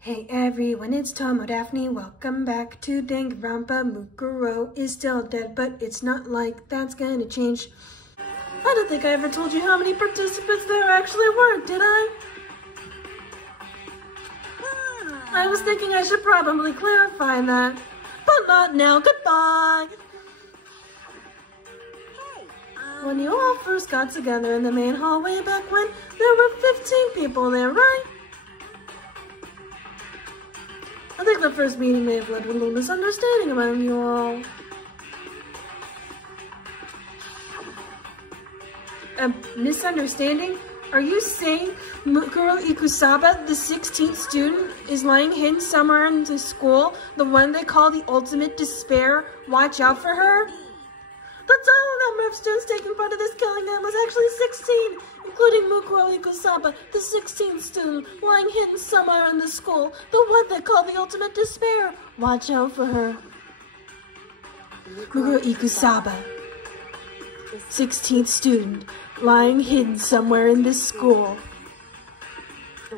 Hey everyone, it's Tom or Daphne. Welcome back to Danganronpa. Mukuro is still dead, but it's not like that's gonna change. I don't think I ever told you how many participants there actually were, did I? I was thinking I should probably clarify that, but not now. Goodbye! When you all first got together in the main hallway back when, there were 15 people there, right? I think the first meeting may have led to a little misunderstanding among you all. A misunderstanding? Are you saying Mukuro Ikusaba, the 16th student, is lying hidden somewhere in the school? The one they call the ultimate despair? Watch out for her? The total number of students taking part in this killing game was actually 16, including Mukuro Ikusaba, the 16th student, lying hidden somewhere in the school, the one they call the ultimate despair. Watch out for her. Mukuro Ikusaba, 16th student, lying hidden somewhere in this school,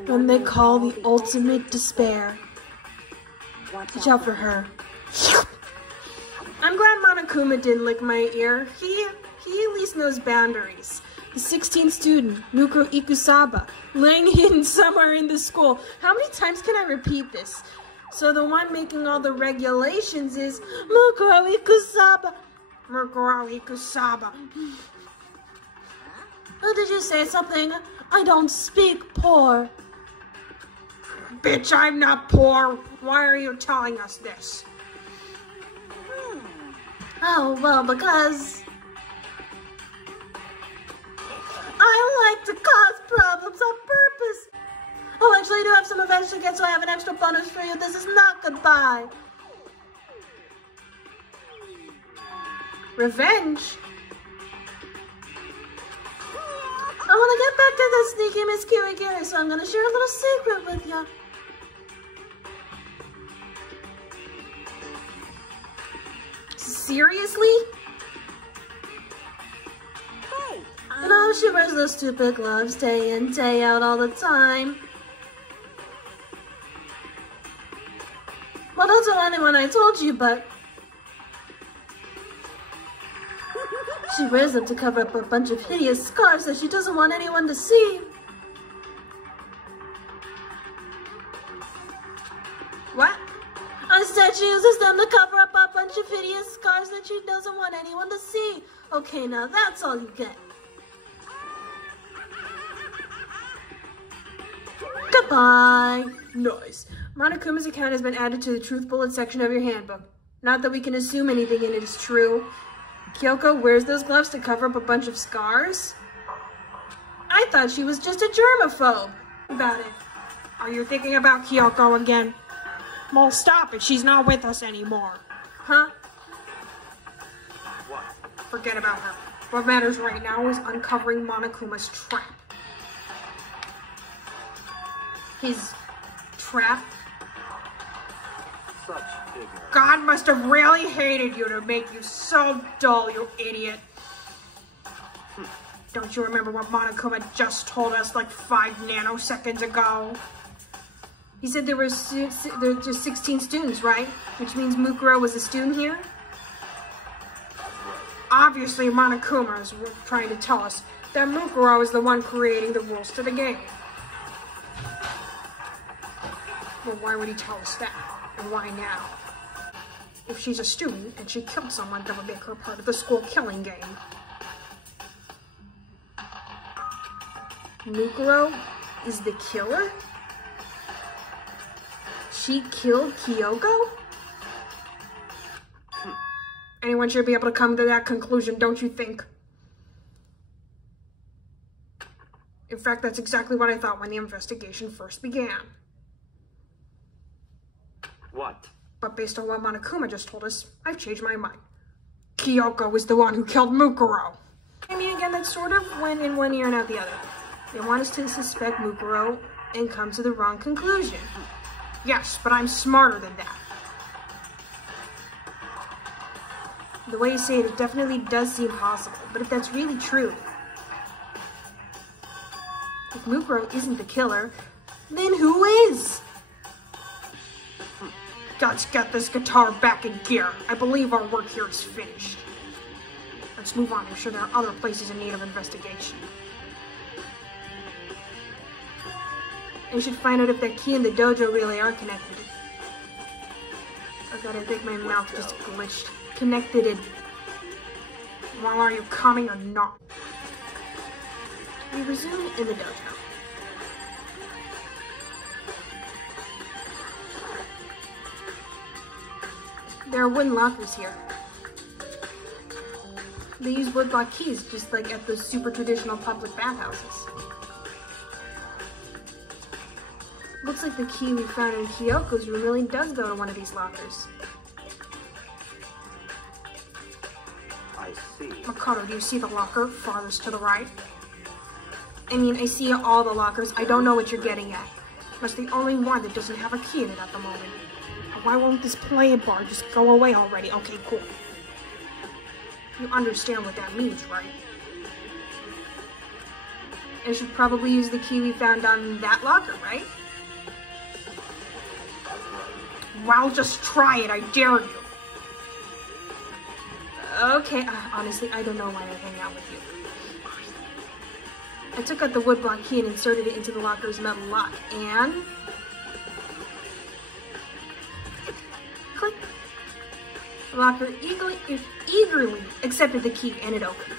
one they call the ultimate despair. Watch out for her. I'm glad Monokuma didn't lick my ear. He at least knows boundaries. The 16th student, Mukuro Ikusaba, laying hidden somewhere in the school. How many times can I repeat this? So the one making all the regulations is Mukuro Ikusaba. Mukuro Ikusaba. Oh, did you say something? I don't speak poor. Bitch, I'm not poor. Why are you telling us this? Oh, well, because I like to cause problems on purpose. Oh, actually, I do have some events to get, so I have an extra bonus for you. This is not goodbye. Revenge? I want to get back to the sneaky Miss Kirigiri, so I'm going to share a little secret with you. Seriously? You know, she wears those stupid gloves day in, day out all the time. Well, don't tell anyone I told you, but she wears them to cover up a bunch of hideous scars that she doesn't want anyone to see. What? I said she uses them to cover up a bunch of hideous scars that she doesn't want anyone to see. Okay, now that's all you get. Goodbye. Nice. Monokuma's account has been added to the truth bullet section of your handbook. Not that we can assume anything in it is true. Kyoko wears those gloves to cover up a bunch of scars? I thought she was just a germaphobe. About it. Are you thinking about Kyoko again? Well, stop it. She's not with us anymore. Huh? What? Forget about her. What matters right now is uncovering Monokuma's trap. His trap? Such ignorance. God must have really hated you to make you so dull, you idiot. Don't you remember what Monokuma just told us like 5 nanoseconds ago? He said there were just 16 students, right? Which means Mukuro was a student here? Obviously, Monokuma is trying to tell us that Mukuro is the one creating the rules to the game. Well, why would he tell us that? And why now? If she's a student and she killed someone, that would make her part of the school killing game. Mukuro is the killer? She killed Kyoko? Anyone should be able to come to that conclusion, don't you think? In fact, that's exactly what I thought when the investigation first began. What? But based on what Monokuma just told us, I've changed my mind. Kyoko is the one who killed Mukuro. I mean, again, that sort of went in one ear and out the other. They want us to suspect Mukuro and come to the wrong conclusion. Yes, but I'm smarter than that. The way you say it, it definitely does seem possible, but if that's really true, if Mukuro isn't the killer, then who is? Let's get this guitar back in gear. I believe our work here is finished. Let's move on. I'm sure there are other places in need of investigation. I should find out if that key and the dojo really are connected. Oh god, I think my mouth just glitched. Connected in. Well, are you coming or not? We resume in the dojo. There are wooden lockers here. They use woodblock keys, just like at those super traditional public bathhouses. Looks like the key we found in Kyoko's room really does go to one of these lockers. I see. Makoto, do you see the locker farthest to the right? I mean, I see all the lockers. I don't know what you're getting at. That's the only one that doesn't have a key in it at the moment. Why won't this play bar just go away already? Okay, cool. You understand what that means, right? I should probably use the key we found on that locker, right? Well, just try it, I dare you. Okay, honestly, I don't know why I hang out with you. I took out the woodblock key and inserted it into the locker's metal lock, and... click. The locker eagerly accepted the key, and it opened.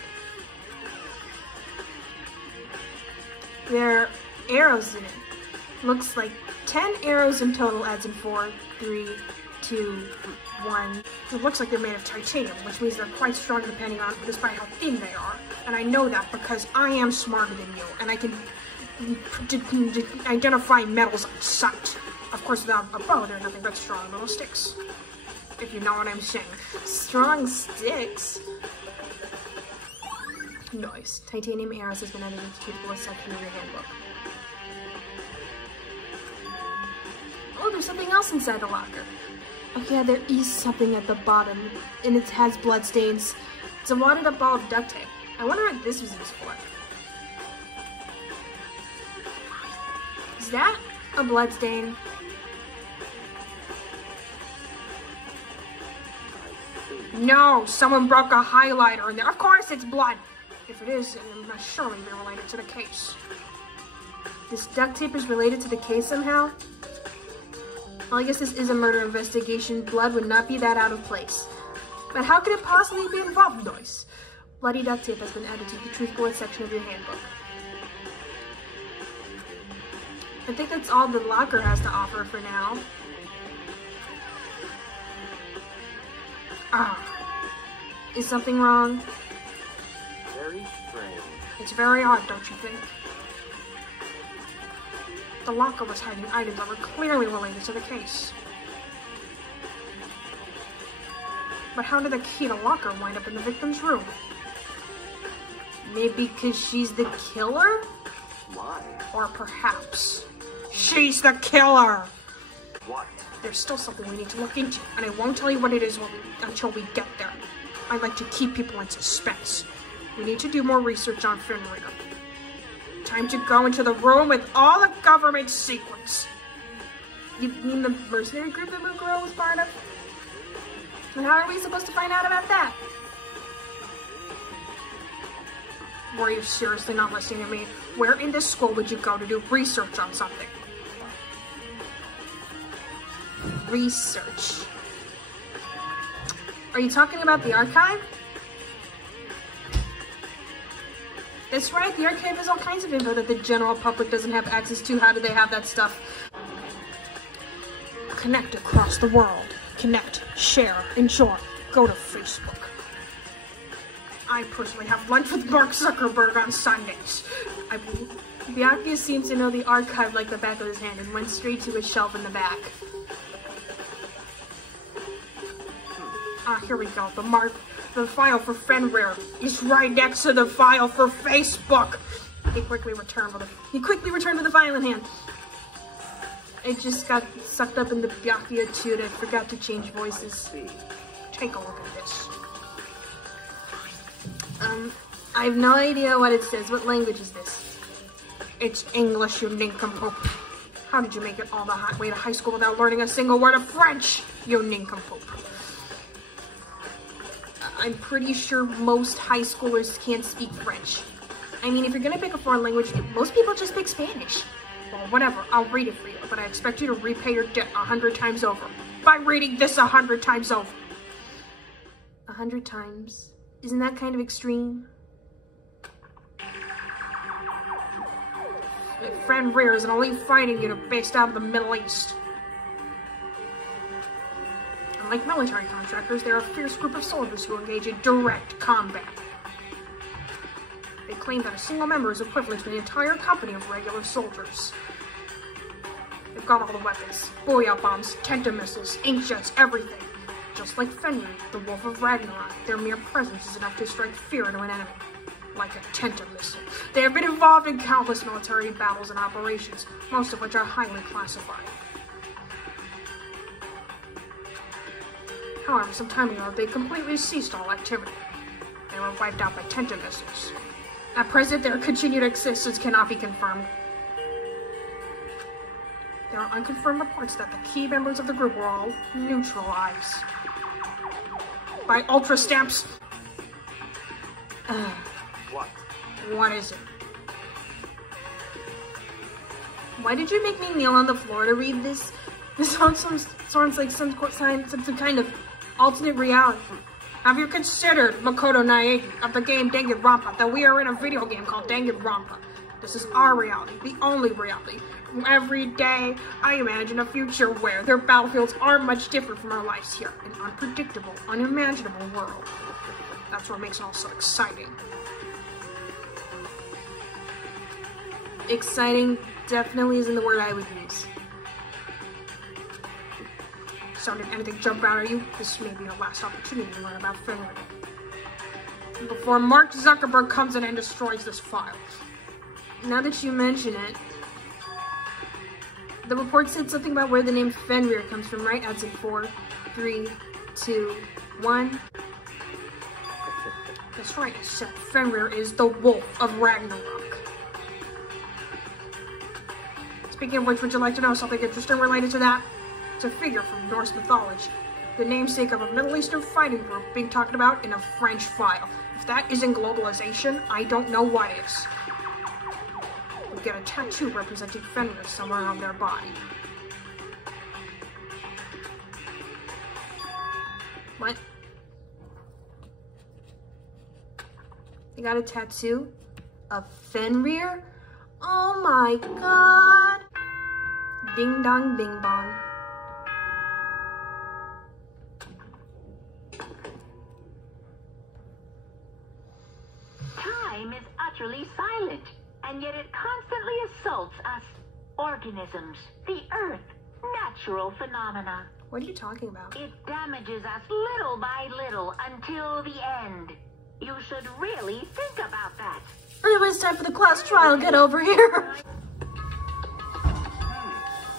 There are arrows in it. Looks like 10 arrows in total, adds in 4, 3, 2, 1. It looks like they're made of titanium, which means they're quite strong despite how thin they are. And I know that because I am smarter than you, and I can identify metals on sight. Of course, without a bow, they're nothing but strong little sticks. If you know what I'm saying. Strong sticks? Nice. Titanium arrows has been added into the section of your handbook. Oh, there's something else inside the locker. Oh yeah, there is something at the bottom, and it has bloodstains. It's a wadded up ball of duct tape. I wonder what this was used for. Is that a bloodstain? No, someone broke a highlighter in there. Of course it's blood. If it is, it must surely be related to the case. This duct tape is related to the case somehow? Well, I guess this is a murder investigation. Blood would not be that out of place. But how could it possibly be involved, Noise? Bloody duct tape has been added to the truth bullet section of your handbook. I think that's all the locker has to offer for now. Is something wrong? Very strange. It's very odd, don't you think? The locker was hiding items that were clearly related to the case. But how did the key to the locker wind up in the victim's room? Maybe because she's the killer? Why? Or perhaps she's the killer! What? There's still something we need to look into, and I won't tell you what it is until we get there. I like to keep people in suspense. We need to do more research on Fenrir. Time to go into the room with all the government secrets. You mean the mercenary group that Mukuro was part of? And how are we supposed to find out about that? Were you seriously not listening to me? Where in this school would you go to do research on something? Research. Are you talking about the archive? That's right, the archive has all kinds of info that the general public doesn't have access to. How do they have that stuff? Connect across the world. Connect, share, enjoy. Go to Facebook. I personally have lunch with Mark Zuckerberg on Sundays. Byakuya seems to know the archive like the back of his hand and went straight to his shelf in the back. Here we go. The file for Fenrir is right next to the file for Facebook. He quickly returned with the file in hand. I just got sucked up in the Byakuya toot. I forgot to change voices. Take a look at this. I have no idea what it says. What language is this? It's English, you nincompoop. How did you make it all the way to high school without learning a single word of French, you nincompoop? I'm pretty sure most high schoolers can't speak French. I mean, if you're gonna pick a foreign language, most people just speak Spanish. Well, whatever, I'll read it for you, but I expect you to repay your debt 100 times over by reading this 100 times over. 100 times? Isn't that kind of extreme? My friend Rear is an elite fighting unit based out of the Middle East. Unlike military contractors, they're a fierce group of soldiers who engage in direct combat. They claim that a single member is equivalent to the entire company of regular soldiers. They've got all the weapons, boy-out bombs, tenta missiles, inkjets, everything. Just like Fenrir, the Wolf of Ragnarok, their mere presence is enough to strike fear into an enemy. Like a tenta missile. They have been involved in countless military battles and operations, most of which are highly classified. However, some time ago, they completely ceased all activity. They were wiped out by tenta missiles. At present, their continued existence cannot be confirmed. There are unconfirmed reports that the key members of the group were all neutralized by ultra stamps. What? What is it? Why did you make me kneel on the floor to read this? This sounds like some kind of alternate reality. Have you considered, Makoto Naegi, of the game Danganronpa, that we are in a video game called Danganronpa? This is our reality, the only reality. Every day, I imagine a future where their battlefields are much different from our lives here. An unpredictable, unimaginable world. That's what makes it all so exciting. Exciting definitely isn't the word I would use. So did anything jump out at you? This may be your last opportunity to learn about Fenrir. Before Mark Zuckerberg comes in and destroys this file. Now that you mention it, the report said something about where the name Fenrir comes from, right? That's in 4, 3, 2, 1. That's right, I said Fenrir is the Wolf of Ragnarok. Speaking of which, would you like to know something interesting related to that? It's a figure from Norse mythology, the namesake of a Middle Eastern fighting group being talked about in a French file. If that isn't globalization, I don't know what is. We'll get a tattoo representing Fenrir somewhere on their body. What? They got a tattoo of Fenrir? Oh my god! Ding dong bing bong. Time is utterly silent, and yet it constantly assaults us. Organisms, the Earth, natural phenomena. What are you talking about? It damages us little by little until the end. You should really think about that. Anyway, it's time for the class trial. Get over here.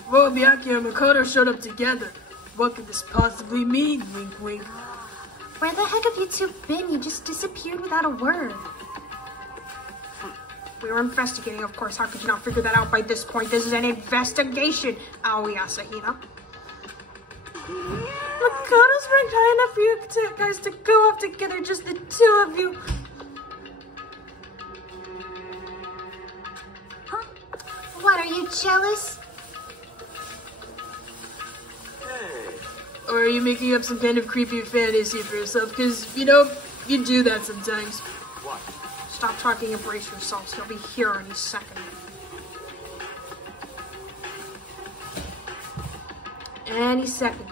Well, Miyaki and Makoto showed up together. What could this possibly mean? Wink, wink. Where the heck have you two been? You just disappeared without a word. We were investigating, of course. How could you not figure that out by this point? This is an investigation. Aoi Asahina. Makoto's been kind enough for you guys to go off together, just the two of you. Huh? What, are you jealous? Hey. Or are you making up some kind of creepy fantasy for yourself? Because, you know, you do that sometimes. What? Stop talking and brace yourselves. He'll be here any second. Any second.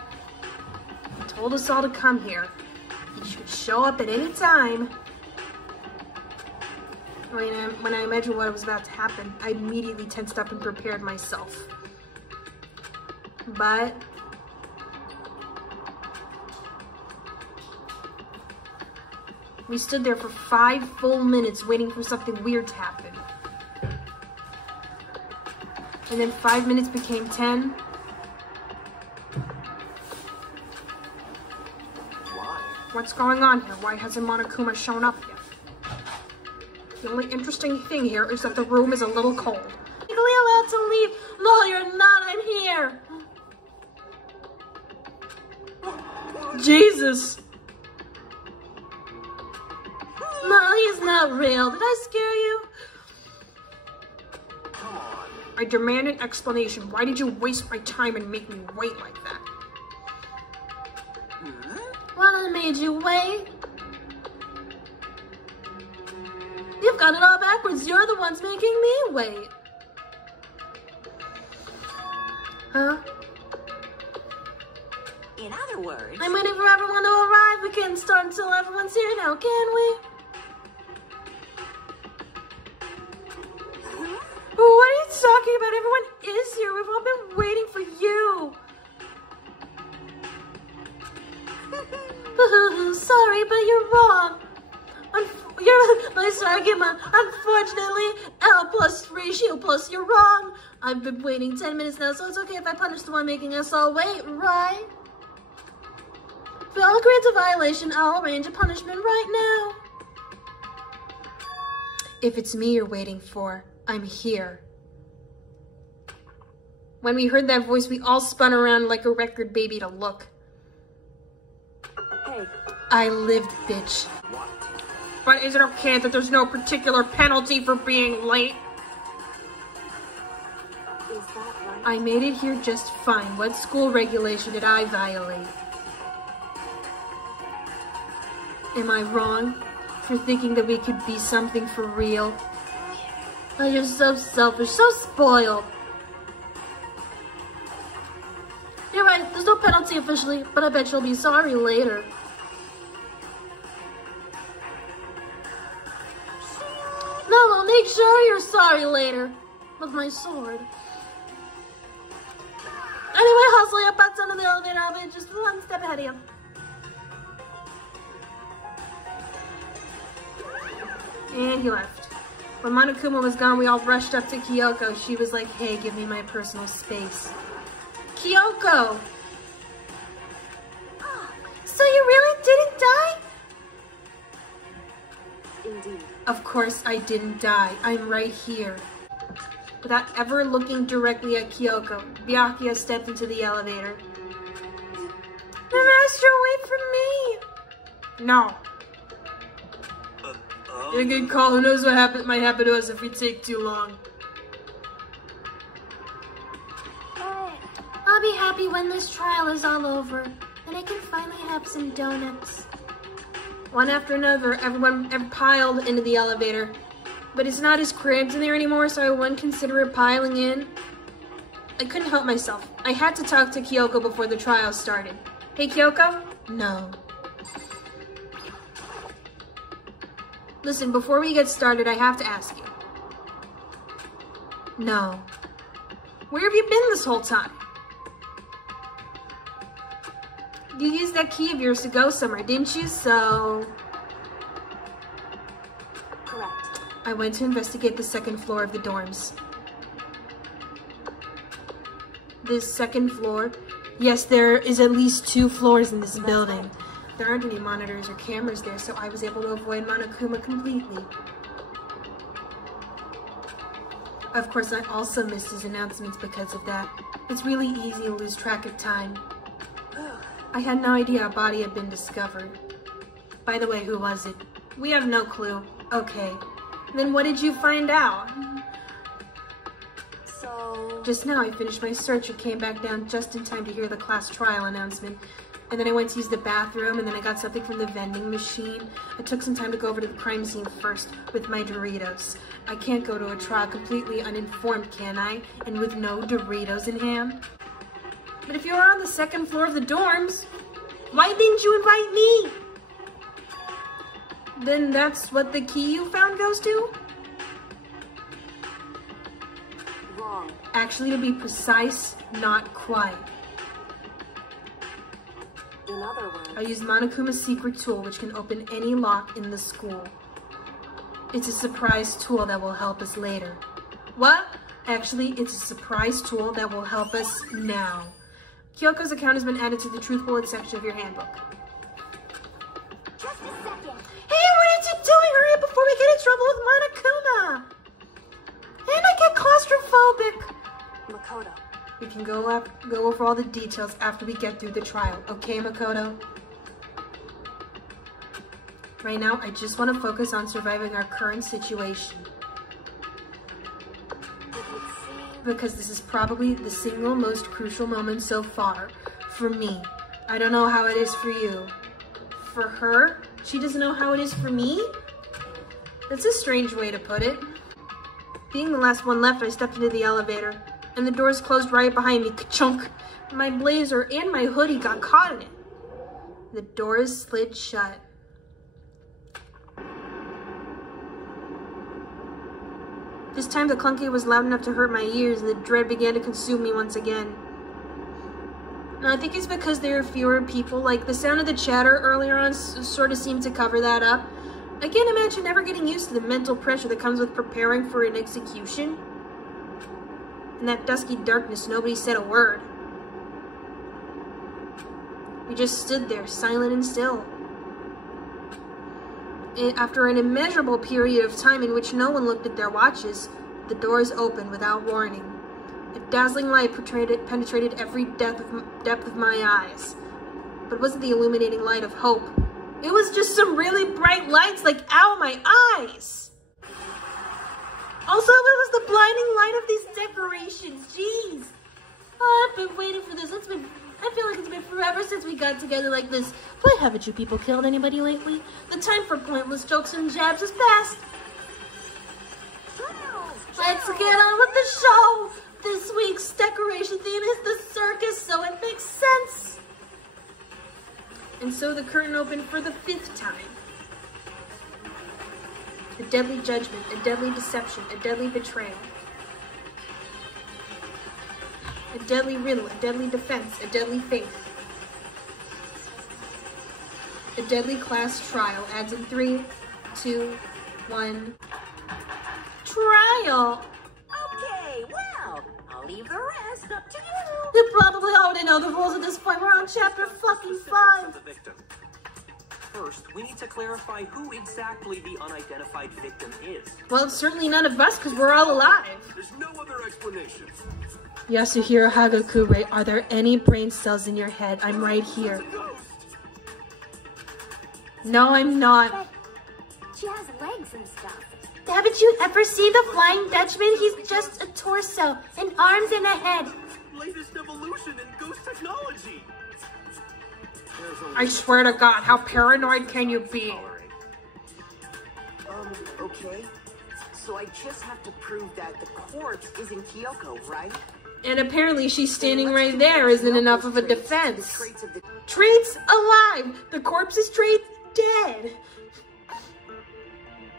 He told us all to come here. You should show up at any time. When I imagined what was about to happen, I immediately tensed up and prepared myself. But we stood there for 5 full minutes waiting for something weird to happen. And then 5 minutes became 10. Why? What's going on here? Why hasn't Monokuma shown up yet? The only interesting thing here is that the room is a little cold. Legally allowed to leave. No, you're not. I'm here. Jesus. No, he's not real. Did I scare you? Come on. I demand an explanation. Why did you waste my time and make me wait like that? Well, I made you wait. You've got it all backwards. You're the ones making me wait. Huh? In other words, I'm waiting for everyone to arrive. We can't start until everyone's here now, can we? What are you talking about? Everyone is here. We've all been waiting for you. Sorry, but you're wrong. You're nice argument. Unfortunately, L plus ratio plus you're wrong. I've been waiting 10 minutes now, so it's okay if I punish the one making us all wait, right? If we all agree it's a violation, I'll arrange a punishment right now. If it's me you're waiting for, I'm here. When we heard that voice, we all spun around like a record baby to look. hey, I lived, bitch. What? But is it okay that there's no particular penalty for being late? is that right? I made it here just fine. What school regulation did I violate? Am I wrong for thinking that we could be something for real? Oh, you're so selfish, so spoiled. You're right, there's no penalty officially, but I bet you'll be sorry later. No, I'll make sure you're sorry later. With my sword. Anyway, hustle your butts onto the elevator. I'll be just one step ahead of you. And he left. When Monokuma was gone, we all rushed up to Kyoko. She was like, hey, give me my personal space. Kyoko! So you really didn't die? Indeed. Of course I didn't die. I'm right here. Without ever looking directly at Kyoko, Byakuya stepped into the elevator. The master, wait for me! No. You're a good call. Who knows what might happen to us if we take too long. I'll be happy when this trial is all over, and I can finally have some donuts. One after another, everyone piled into the elevator. But it's not as cramped in there anymore, so I wouldn't consider it piling in. I couldn't help myself. I had to talk to Kyoko before the trial started. Hey, Kyoko? No. Listen, before we get started, I have to ask you. No. Where have you been this whole time? You used that key of yours to go somewhere, didn't you? So... Correct. I went to investigate the second floor of the dorms. This second floor? Yes, there is at least 2 floors in this building. There aren't any monitors or cameras there, so I was able to avoid Monokuma completely. Of course, I also missed his announcements because of that. It's really easy to lose track of time. I had no idea a body had been discovered. By the way, who was it? We have no clue. Okay. Then what did you find out? So... Just now I finished my search and came back down just in time to hear the class trial announcement. And then I went to use the bathroom, and then I got something from the vending machine. I took some time to go over to the crime scene first with my Doritos. I can't go to a trial completely uninformed, can I? And with no Doritos in hand? But if you were on the second floor of the dorms, why didn't you invite me? Then that's what the key you found goes to? Wrong. Actually, to be precise, not quite. In other words... I used Monokuma's secret tool, which can open any lock in the school. It's a surprise tool that will help us later. What? Actually, it's a surprise tool that will help us now. Kyoko's account has been added to the truth bullet section of your handbook. Just a second. Hey, what are you doing? Hurry up before we get in trouble with Monokuma! And I get claustrophobic. Makoto. We can go over all the details after we get through the trial. Okay, Makoto? Right now, I just want to focus on surviving our current situation. Because this is probably the single most crucial moment so far. For me. I don't know how it is for you. For her, she doesn't know how it is for me? That's a strange way to put it. Being the last one left, I stepped into the elevator, and the doors closed right behind me. Ka-chunk! My blazer and my hoodie got caught in it. The doors slid shut. This time the clunky was loud enough to hurt my ears, and the dread began to consume me once again. Now, I think it's because there are fewer people. Like, the sound of the chatter earlier on sort of seemed to cover that up. I can't imagine ever getting used to the mental pressure that comes with preparing for an execution. In that dusky darkness, nobody said a word. We just stood there, silent and still. After an immeasurable period of time in which no one looked at their watches, the doors opened without warning. A dazzling light penetrated every depth of my eyes. But it wasn't the illuminating light of hope. It was just some really bright lights, like, ow, my eyes! Also, it was the blinding light of these decorations. Jeez! Oh, I've been waiting for this. I feel like it's been forever since we got together like this. Why haven't you people killed anybody lately? The time for pointless jokes and jabs is past. Let's get on with the show! This week's decoration theme is the circus, so it makes sense. And so the curtain opened for the 5th time. A deadly judgment, a deadly deception, a deadly betrayal. A deadly riddle, a deadly defense, a deadly faith. A deadly class trial adds in 3, 2, 1. Trial! Okay, well, I'll leave the rest up to you. You probably already know the rules at this point. We're on chapter fucking 5. The victim. First, we need to clarify who exactly the unidentified victim is. Well, it's certainly none of us because we're all alive. There's no other explanation. Yasuhiro Hagakure, are there any brain cells in your head? I'm right here. No, I'm not. But she has legs and stuff. Haven't you ever seen the Flying Dutchman? He's just a torso, and arms and a head. Latest evolution in ghost technology. I swear to God, how paranoid can you be? Okay. So I just have to prove that the corpse isn't Kyoko, right? And apparently she's standing right there isn't enough of a defense. Traits alive! The corpse's trait dead!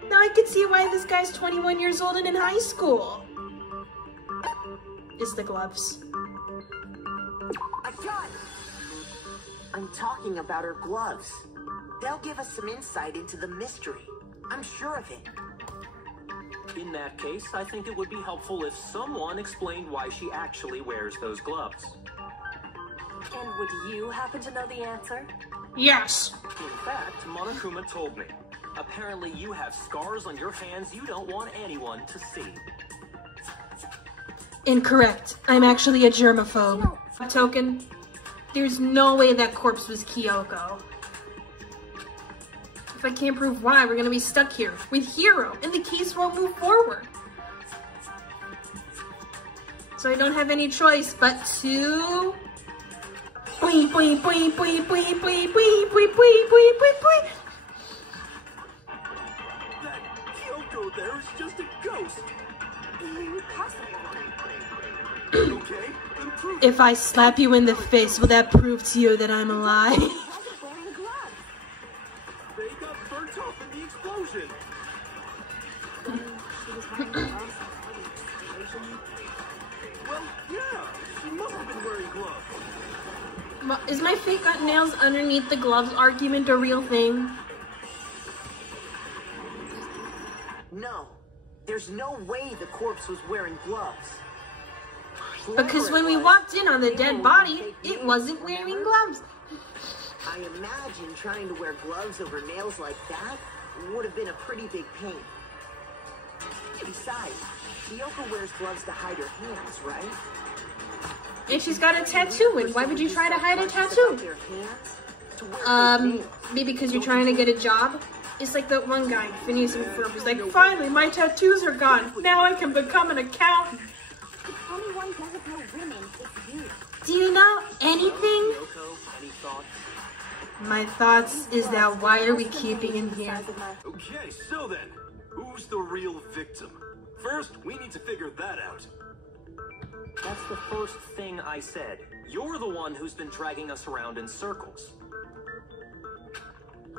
Now I can see why this guy's 21 years old and in high school. It's the gloves. I got it! I'm talking about her gloves. They'll give us some insight into the mystery. I'm sure of it. In that case, I think it would be helpful if someone explained why she actually wears those gloves. And would you happen to know the answer? Yes! In fact, Monokuma told me. Apparently you have scars on your hands you don't want anyone to see. Incorrect. I'm actually a germaphobe. Token, there's no way that corpse was Kyoko. If I can't prove why, we're gonna be stuck here with Hiro, and the case won't move forward. So I don't have any choice but to... Boing, boing, boing, boing, boing, boing, boing, boing, boing, boing, boing. That Kyoko there is just a ghost. Impossible. Okay, then prove If I slap you in the face, will that prove to you that I'm alive? He wasn't wearing gloves. they got burnt off in the explosion. Well, yeah, she must have been wearing gloves. Is my fake got nails underneath the gloves argument a real thing? No. There's no way the corpse was wearing gloves. Because when we walked in on the dead body, it wasn't wearing gloves. I imagine trying to wear gloves over nails like that would have been a pretty big pain. Besides, Kyoko wears gloves to hide her hands, right? And she's got a tattoo, and why would you try to hide a tattoo? Maybe because you're trying to get a job? It's like that one guy, Phineas and Ferb, was like, finally, my tattoos are gone. Now I can become an accountant. The only one doesn't know women is you. Do you know anything? Kyoko, any thoughts? My thoughts is that why are we keeping him here? Okay, so then, who's the real victim? First, we need to figure that out. That's the first thing I said. You're the one who's been dragging us around in circles.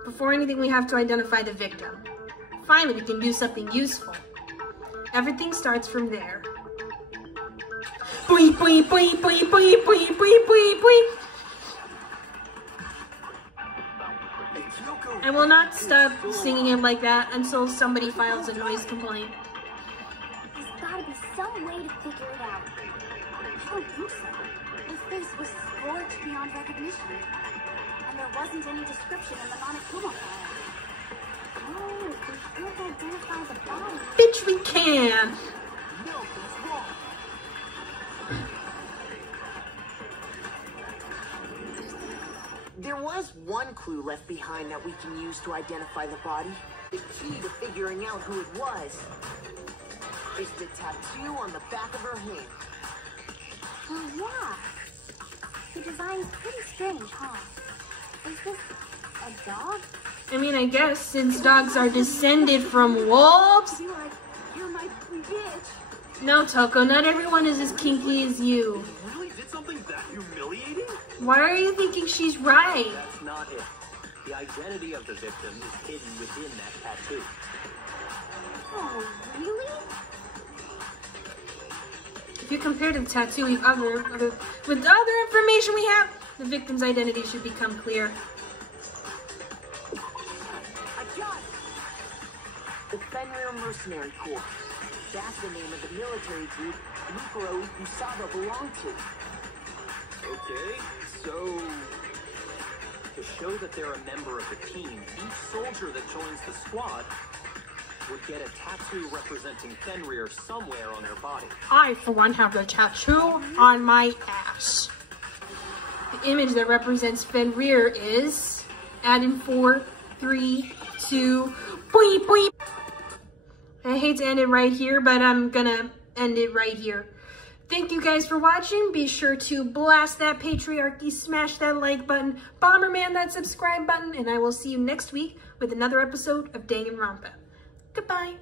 Before anything, we have to identify the victim. Finally, we can do something useful. Everything starts from there. Boing, boing, boing, boing, boing, boing, boing, boing, boing. I will not stop singing it like that until somebody files a noise complaint. There's gotta be some way to figure it out. I don't think so. His face was scorched beyond recognition. And there wasn't any description in the Monokuma file. Oh, we can't identify the body. Bitch, we can! No, he's wrong. There was one clue left behind that we can use to identify the body. The key to figuring out who it was is the tattoo on the back of her hand. Oh, yeah. The design's pretty strange, huh? Is this a dog? I mean, I guess since dogs are descended from wolves. You're like, you're my bitch. No, Toko, not everyone is as kinky as you. Really did something that humiliating? Why are you thinking she's right? That's not it. The identity of the victim is hidden within that tattoo. Oh, really? If you compare the tattoo with the other information we have, the victim's identity should become clear. I got it! The Fenrir Mercenary Corps. That's the name of the military group Mikuro Ikusaba belonged to. Okay, so to show that they're a member of the team, each soldier that joins the squad would get a tattoo representing Fenrir somewhere on their body. I, for one, have the tattoo on my ass. The image that represents Fenrir is add in 4, 3, 2, boing, boing. I hate to end it right here, but I'm gonna end it right here. Thank you guys for watching. Be sure to blast that patriarchy, smash that like button, Bomberman that subscribe button, and I will see you next week with another episode of Danganronpa. Goodbye.